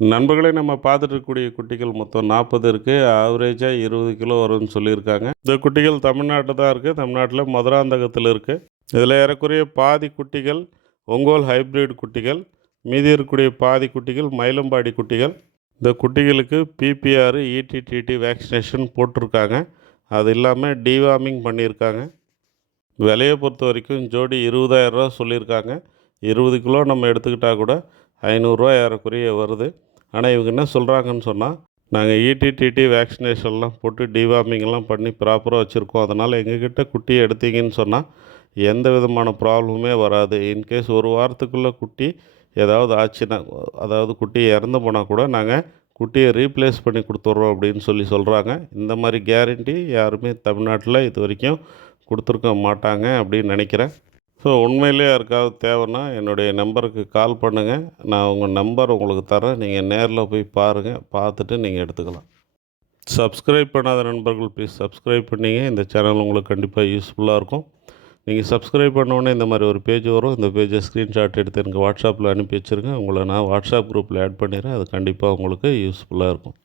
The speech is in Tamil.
நண்பர்களே, நம்ம பார்த்துட்டு இருக்கக்கூடிய குட்டிகள் மொத்தம் 40 இருக்குது. ஆவரேஜாக 20 கிலோ வரும்னு சொல்லியிருக்காங்க. இந்த குட்டிகள் தமிழ்நாட்டில் தான் இருக்குது. தமிழ்நாட்டில் மதுராந்தகத்தில் இருக்குது. இதில் ஏறக்குறைய பாதி குட்டிகள் ஒங்கோல் ஹைப்ரிட் குட்டிகள், மீதி இருக்கக்கூடிய பாதி குட்டிகள் மயிலம்பாடி குட்டிகள். இந்த குட்டிகளுக்கு பிபிஆர் இடிடிடி வேக்சினேஷன் போட்டிருக்காங்க. அது இல்லாமல் டிவார்மிங் பண்ணியிருக்காங்க. விலையை பொறுத்த வரைக்கும் ஜோடி 20,000 சொல்லியிருக்காங்க. 20 கிலோ நம்ம எடுத்துக்கிட்டால் கூட 500 ஏறக்குறைய வருது. ஆனால் இவங்க என்ன சொல்கிறாங்கன்னு சொன்னால், நாங்கள் இடிடிடி வேக்சினேஷன்லாம் போட்டு டிவார்மிங்லாம் பண்ணி ப்ராப்பராக வச்சுருக்கோம். அதனால் எங்ககிட்ட குட்டியை எடுத்தீங்கன்னு சொன்னால் எந்த விதமான ப்ராப்ளமே வராது. இன்கேஸ் ஒரு வாரத்துக்குள்ளே குட்டி ஏதாவது ஆச்சுன்னா, அதாவது குட்டி இறந்து போனால் கூட நாங்கள் குட்டியை ரீப்ளேஸ் பண்ணி கொடுத்துட்றோம் அப்படின்னு சொல்கிறாங்க. இந்த மாதிரி கேரண்டி யாருமே தமிழ்நாட்டில் இது வரைக்கும் கொடுத்துருக்க மாட்டாங்க அப்படின்னு நினைக்கிறேன். ஸோ உண்மையிலே யாருக்காவது தேவைன்னா என்னுடைய நம்பருக்கு கால் பண்ணுங்கள். நான் உங்கள் நம்பர் உங்களுக்கு தரேன். நீங்கள் நேரில் போய் பாருங்கள். பார்த்துட்டு நீங்கள் எடுத்துக்கலாம். சப்ஸ்கிரைப் பண்ணாத நண்பர்கள் ப்ளீஸ் சப்ஸ்கிரைப் பண்ணிங்க. இந்த சேனல் உங்களுக்கு கண்டிப்பாக யூஸ்ஃபுல்லாக இருக்கும். நீங்கள் சப்ஸ்கிரைப் பண்ணோன்னே இந்த மாதிரி ஒரு பேஜ் வரும். இந்த பேஜை ஸ்க்ரீன்ஷாட் எடுத்து எனக்கு வாட்ஸ்அப்பில் அனுப்பி வச்சுருங்க. உங்களை நான் வாட்ஸ்அப் குரூப்பில் ஆட் பண்ணிடுறேன். அது கண்டிப்பாக உங்களுக்கு யூஸ்ஃபுல்லாக இருக்கும்.